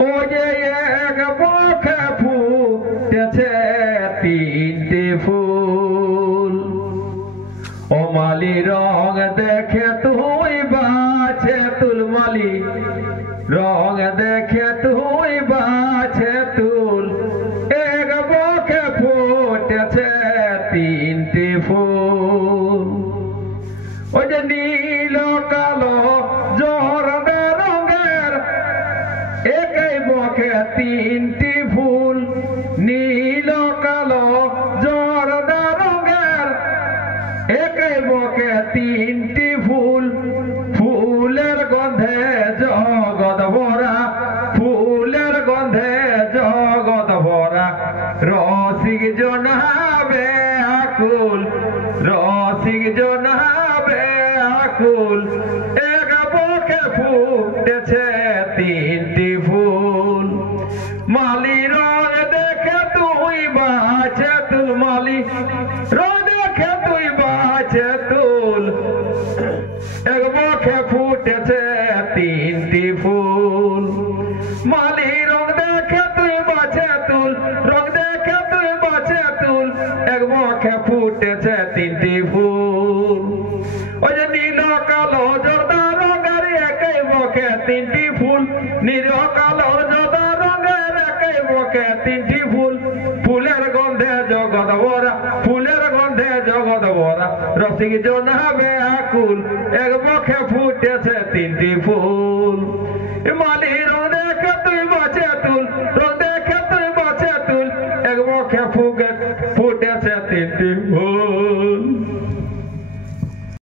ও যে এক বকে ফুটেছে তিনটি ফুল ও মালি রং দেখে তুই বাছে তুল মালি রং দেখে তুই বাছে তুল এক বকে ফুটেছে তিনটি ফুল ও যে নীল কালো জহরদা রঙের একই বকে তিনটি ফুল নীল কালো জহরদা রঙের একই বকে তিনটি ফুল ফুলের গন্ধে জগৎ ভরা ফুলের গন্ধে জগৎ ভরা রসিক জনাবে আকুল রসিক জনাবে আকুল এক বকে ফুটেছে তিনটি ফুল মালি রং দেখে তুই বাছে তুল মালি রং দেখে তুই বাছে তুল এক বকে ফুটেছে তিনটি ফুল মালি রং দেখে তুই বাছে তুল রং দেখে তুই বাছে তুল এক বকে ফুটেছে তিনটি ফুল ওই যে নীল কালো জর্দা রঙের একই বকে তিনটি ফুল নীল কালো জর্দা রঙের একই বকে তিনটি ফুল ফুলের গন্ধে জগৎ ভরা ফুলের গন্ধে জগৎ ভরা রসিক জনাবে আকুল এক বকে ফুটেছে তিনটি ফুল মালি রং